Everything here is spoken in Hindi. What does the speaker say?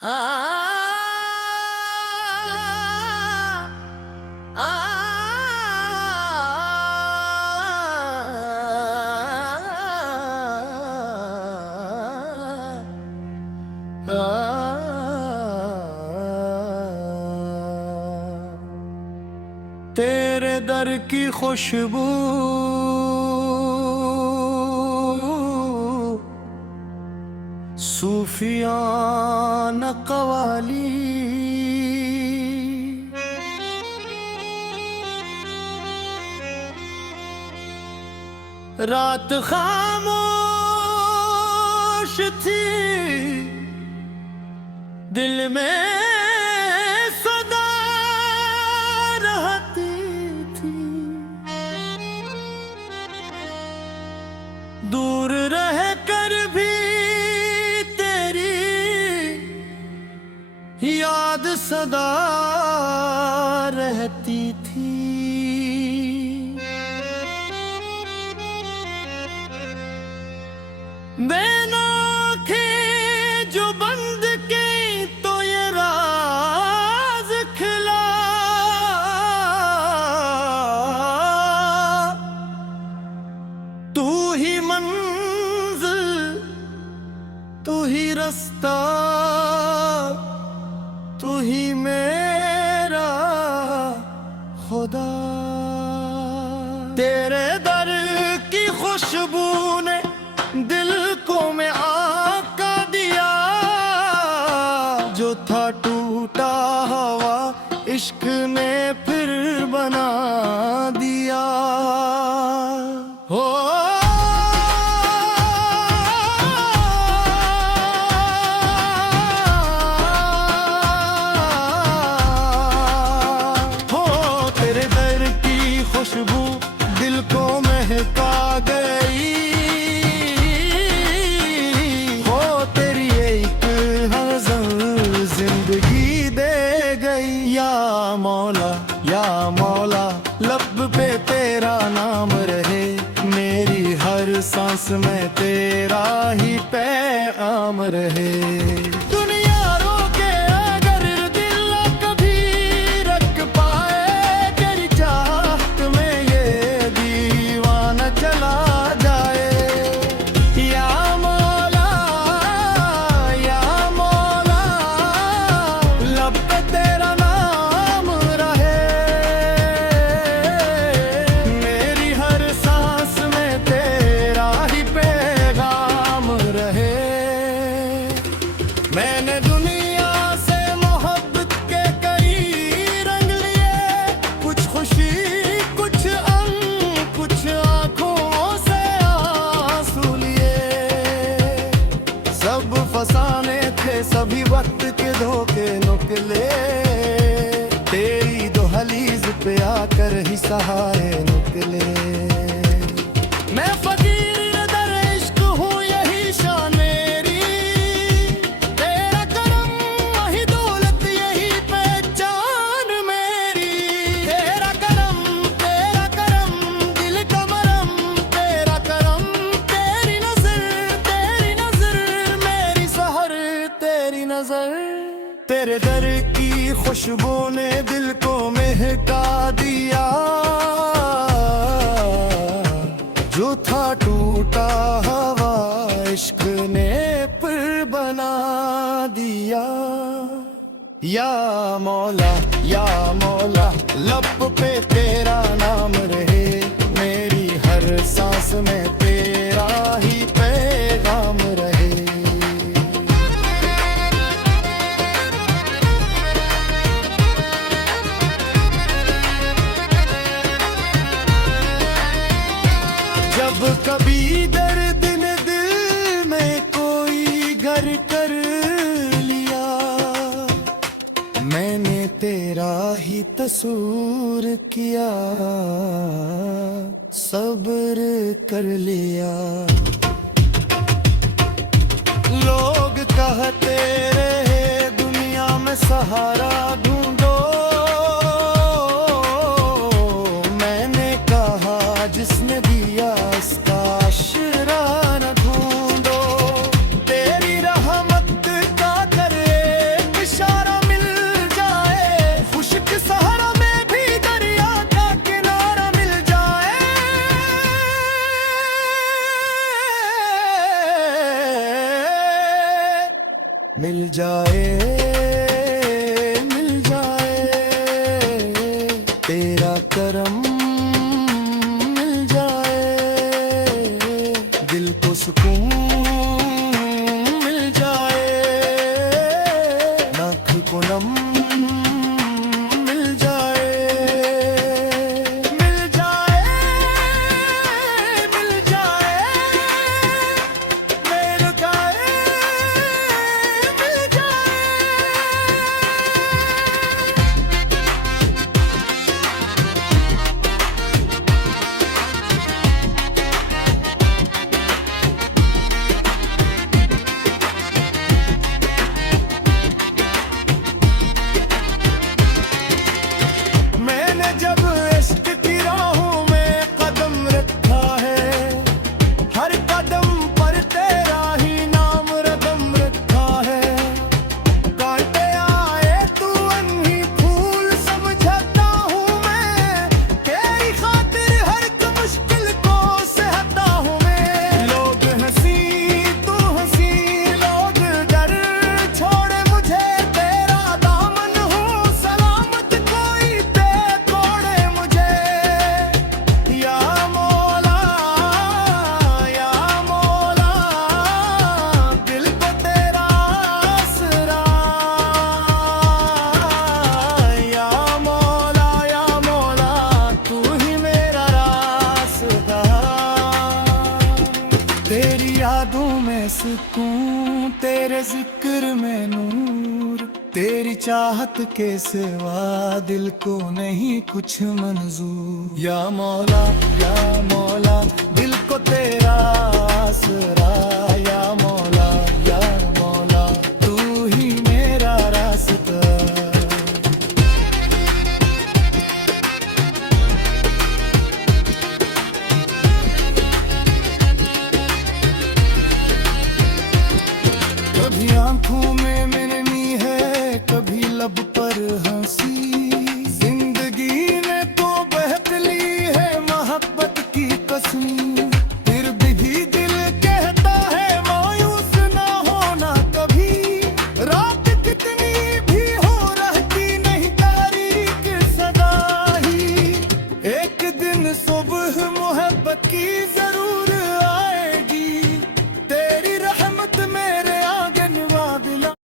आ, आ, तेरे दर की खुशबू सूफियाना कवाली, रात खामोश थी, दिल में सदा रहती थी। दूर रह कर भी तेरी याद सदा रहती थी। मैंने आँखें जो बंद की तो ये राज खिला, तू ही मंजिल, तू ही रास्ता, तू ही मेरा खुदा। तेरे दर की खुशबू ने दिल को में आका दिया, जो था टूटा हुआ इश्क ने फिर बना दिया। हो तेरे दर की खुशबू दिल को महका गई, या मौला लब पे तेरा नाम रहे, मेरी हर सांस में तेरा ही पैगाम रहे। दुनिया रोके अगर दिल कभी रख पाए, तेरी चाहत में ये दीवाना चला जाए। या मौला लब पे तेरा मैंने दुनिया से मोहब्बत के कई रंग लिए, कुछ खुशी कुछ कुछ आंखों से आंसू लिए। सब फसाने थे सभी वक्त के धोखे नुकले, तेरी दोहलीज पे आकर ही सहारे निकले। मैं फकीर दर इश्क हूँ यही शान मेरी, तेरा करम वही दौलत यही पहचान मेरी। तेरा करम दिल का मरम, तेरा करम तेरी नजर मेरी सहर तेरी नजर। तेरे दर की खुशबू ने दिल को महका दिया, जो था टूटा हुआ इश्क ने फिर बना दिया। या मौला लब पे तेरा नाम रहे, मेरी हर सांस में तेरा ही पैगाम रहे। जब कभी दर्द ने दिल में कोई घर कर लिया, मैंने तेरा ही तसूर किया, सब्र कर लिया। लोग कहते रहे दुनिया में सहारा ढूंढो, मैंने कहा जिसने दिया उसका आशीर्वाद न ढूंढो। तेरी रहमत का करे मिल जाए मिल जाए तेरा करम, मिल जाए दिल को सुकून, मिल जाए नाक को नम, मिल जाए मिल जाए मिल जाए मेरे गाए मिल जाए। मैंने जब इश्क की राहों में कदम रखा है, हर कदम पर तेरा ही नाम रदम रखा है। कांटे आए तू अन्ही फूल समझता हूँ मैं, तेरी खातिर हर एक मुश्किल को सहता हूँ मैं। लोग हंसी तू हंसी, लोग डर छोड़े मुझे, तेरा दामन हूँ सलामत, कोई पे तोड़े मुझे। या मौला दिल को तेरा आसरा, या मौला तू ही मेरा रास्ता। तेरी यादों में सुकून, तेरे जिक्र में नूर, तेरी चाहत के सिवा दिल को नहीं कुछ मंजूर। या मौला दिल को तेरा आसरा, या मौला तू ही मेरा रास्ता। कभी आंखों में मिलनी है, कभी लब पर हंसी,